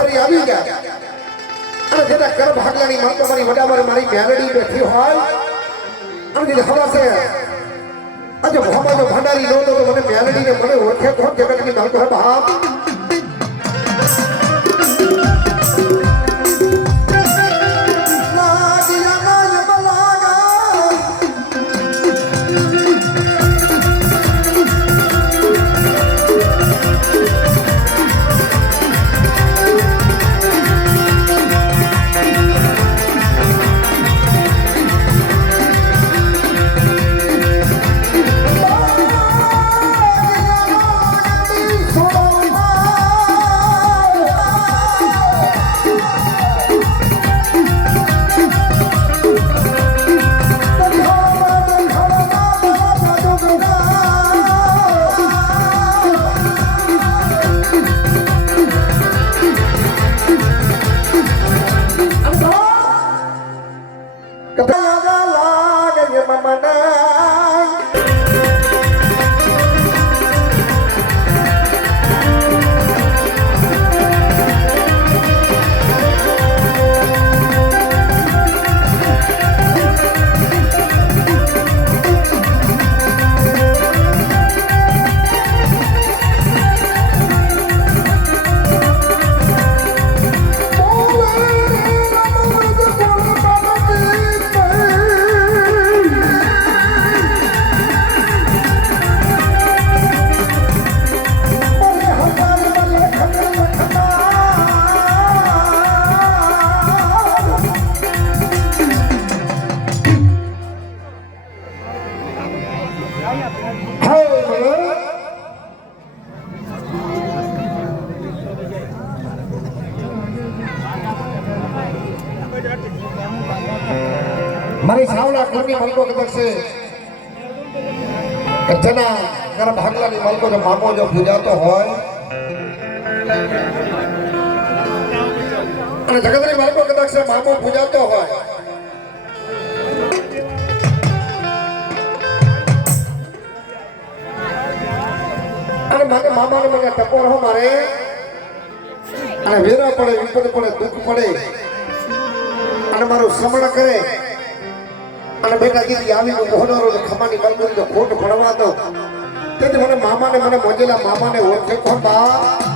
ખરી આવી ગયા અને જેના કર ભાગલાની માતો મારી વડામાં મારી મેલડી બેઠી હોય અને જે હવા છે આજે મોહમ્મદ ભંડારી નો તો મને મેલડીને મને ઓળખે તો જગતની માતો બાપ મારી સાવલા કુળની મલકો કદરશે જેના ઘર ભાગલાની મલકો જો મામો જો પૂજાતો હોય અને જગતની મલકો કદરશે મામો પૂજાતો હોય અને મારે મામાને મને ટકોર હો મારે અને વેરા પડે વિપદ પડે દુઃખ પડે અને મારું શ્રમણ કરે અને બેટા દીદી આવી મોહનરો ખમાની મલબુરી તો ખોટ ભણવા દો તેથી મને મામાને મને મોજેલા મામાને ઓળખે કોણ બા